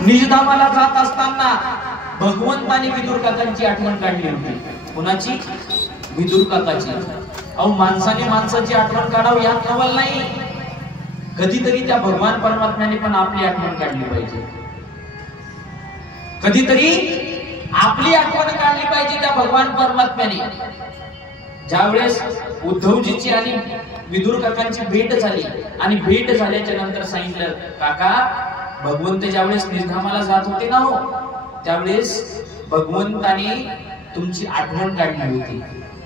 निजधामाला जात असताना भगवंताने विदुर काकांची आठवण काढली होती. कोणाची? विदुर काकाची. अहो माणसाने माणसाची आठवण काढावं यात नवल नाही. कधीतरी त्या भगवान परमात्म्याने पण आपली आठवण काढली पाहिजे. कधीतरी आपली आठवण काढली पाहिजे त्या भगवान परमात्म्याने. ज्यावेळेस उद्धवजीची आणि विदुर काकांची भेट झाली आणि भेट झाल्याच्या नंतर सांगितलं, काका भगवंत ज्यावेळेस निजधामाला जात होते ना हो, त्यावेळेस भगवंताने तुमची आठवण काढली होती.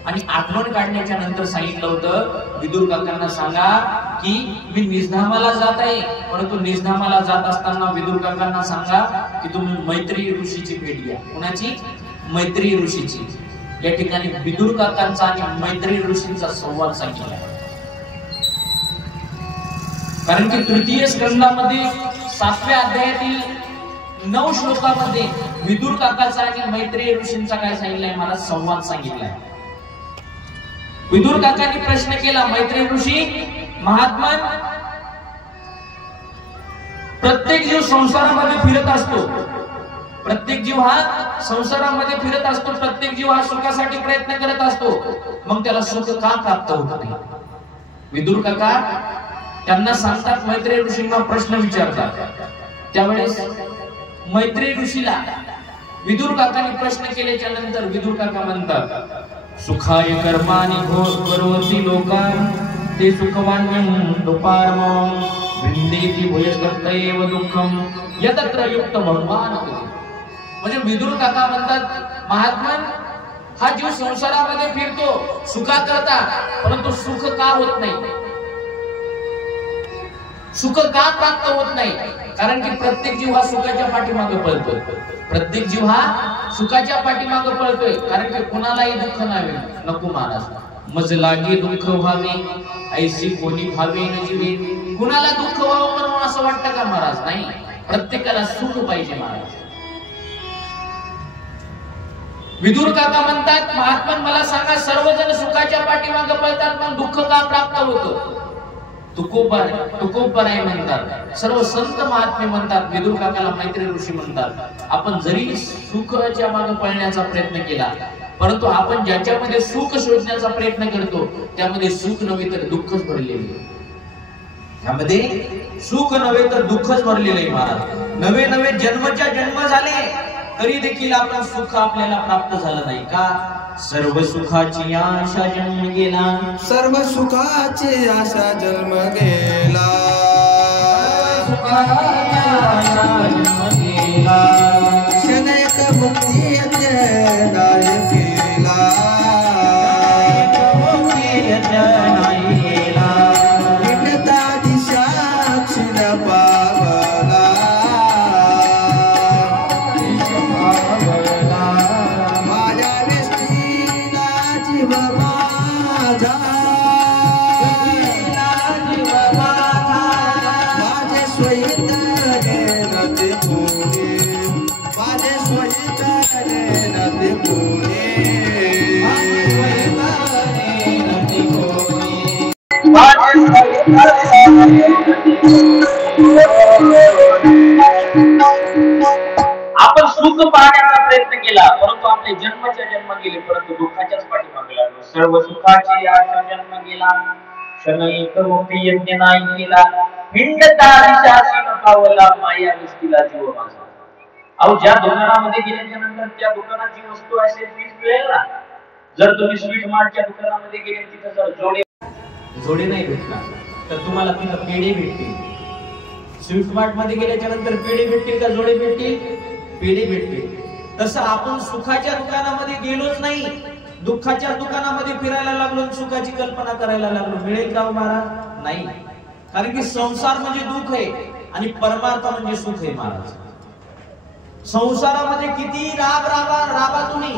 आणि आठवण काढण्याच्या नंतर सांगितलं होतं विदुर काकांना सांगा की मी निजधामाला जात आहे, परंतु निजधामाला जात असताना विदुर काकांना सांगा की तुम्ही मैत्री ऋषीची भेट घ्या. कोणाची? मैत्री ऋषीची. या ठिकाणी विदुर काकांचा आणि मैत्री ऋषींचा संवाद सांगितला. कारण की तृतीय स्कंदामध्ये 7व्या अध्यायातील 9 श्लोकामध्ये विदुर काकाचा आणि मैत्री ऋषींचा काय सांगितलंय? मला संवाद सांगितलाय. विदुर काकांनी प्रश्न केला, मैत्री ऋषी महात्मा, प्रत्येक जीव संसारामध्ये फिरत असतो, प्रत्येक जीव हा संसारामध्ये फिरत असतो, प्रत्येक जीव हा सुखासाठी प्रयत्न करत असतो, मग त्याला सुख का प्राप्त होत नाही? विदुर काका त्यांना सांगतात, मैत्री ऋषींना प्रश्न विचारतात. त्यावेळेस मैत्री ऋषीला विदुर काकांनी प्रश्न केल्याच्या नंतर विदुर काका म्हणतात, सुखाय कर्माणि करोति लोकान् ते सुखवान्यं दुपारमं विंदेति भयस्कर्तैव दुःखं यतत्र युक्त भगवान. म्हणजे विदुर काका म्हणतात, महात्मा हा जीव संसारामध्ये फिरतो सुखा करता, परंतु सुख का होत नाही? सुख का प्राप्त होत नाही? कारण की प्रत्येक जीव हा सुखाच्या पाठीमागे पळतोय. प्रत्येक जीव हा सुखाच्या पाठीमागे पळतोय. कारण की कुणालाही दुःख नाही नको महाराज. मज लागे दुःख व्हावे ऐशी कोणी भावे न जीवे. कुणाला दुःख व्हावं म्हणून असं वाटतं का महाराज? नाही, प्रत्येकाला सुख पाहिजे महाराज. विदुर काका म्हणतात, महात्मा मला सांगा, सर्वजण सुखाच्या पाठीमागे पळतात पण दुःख का प्राप्त होतं? तुकोबर आहे म्हणतात. सर्व संत महात्मे म्हणतात, विदुर काकाला मैत्री ऋषी म्हणतात, आपण जरी सुखाच्या मागे पळण्याचा प्रयत्न केला, परंतु आपण ज्याच्यामध्ये सुख शोधण्याचा प्रयत्न करतो त्यामध्ये सुख नव्हे तर दुःखच भरलेले आहे. त्यामध्ये सुख नव्हे तर दुःखच भरलेले आहे महाराज. नवे नवे जन्मच्या जन्म झाले तरी देखील आपण सुख आपल्याला प्राप्त झालं नाही का? सर्व सुखाची आशा जन्म गेला, सर्व सुखाची आशा जन्म गेला, क्षणिक मुक्ती नाही केला, विणता दिशा क्षीण पावला, माझ्या विष्णीला जीव माझा, माझे स्वहित नेनते कोणी, माझे स्वहित नेनते कोणी, आपण सुख पाहण्याचा प्रयत्न केला परंतु आपले जन्मच्या जन्म गेले, परंतु दुःखाच्याच पाठीमागे लागलो. सर्व सुखाची आशा जन्म गेला, क्षणिक मुक्ती यज्ञ नाही केला, हिंडता दिशाशी न पावला, माया विस्तीला जीव माझा. अहो ज्या दुकानामध्ये गेल्याच्या नंतर त्या दुकानाची वस्तू असेल तीच मिळेल ना. जर तुम्ही स्वीट मार्टच्या दुकानामध्ये गेले तिथं जर जोडे नाही भेटणार तर तुम्हाला तिथं पेढे भेटतील. स्वीट मार्ट मध्ये गेल्याच्या नंतर पेढे भेटतील का जोडे भेटतील? पेढे भेटतील. तसं आपण सुखाच्या दुकानामध्ये गेलोच नाही, दुःखाच्या दुकानामध्ये फिरायला लागलो, सुखाची कल्पना करायला लागलो, मिळेल का महाराज? नाही. कारण की संसार म्हणजे दुःख आहे आणि परमार्थ म्हणजे सुख आहे महाराज. संसारामध्ये किती राबा तुम्ही,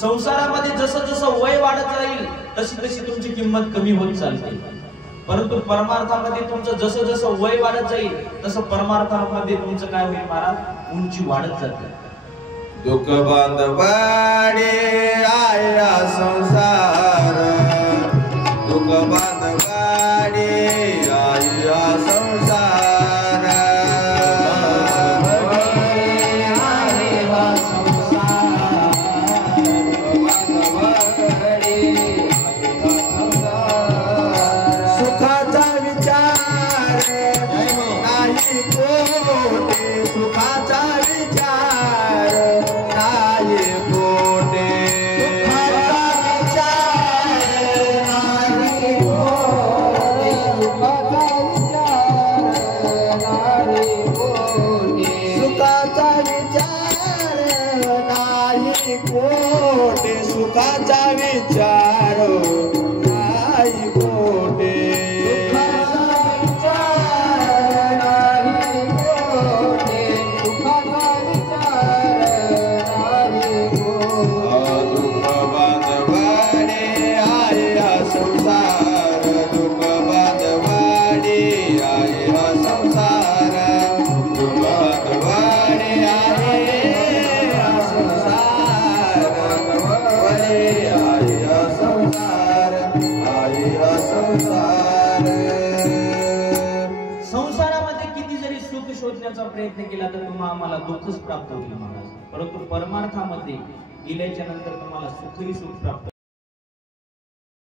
संसारामध्ये जसं जसं वय वाढत जाईल तशी तशी तुमची किंमत कमी होत चालते, परंतु परमार्थामध्ये तुमचं जसं जसं वय वाढत जाईल तसं परमार्थामध्ये तुमचं काय होईल महाराज? उंची वाढत जाते. दुःख बांधवाडे आया संसार, दुःख बांधवाडे आया संसार, सुखाचा विचार नाही कोठे संसारामध्ये किती जरी सुख शोधण्याचा प्रयत्न केला तर तुम्हाला दुःखच प्राप्त होईल महाराज, परंतु परमार्थामध्ये गेल्याच्या नंतर तुम्हाला सुखही सुख प्राप्त